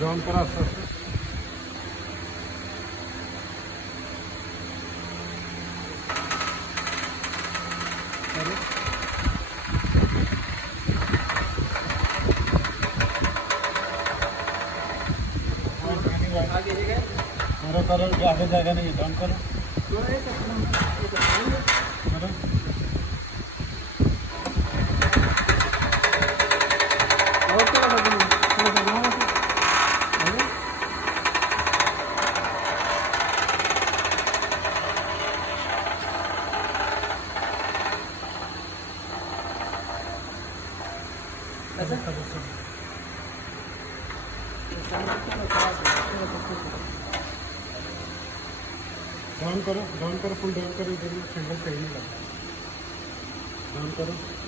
जॉन करा असं असं. मेरा करो आगे जाएगा नहीं, जॉन करो डाउन करो, फुल डाउन करो, इधर सिंगल चाहिए, डाउन करो.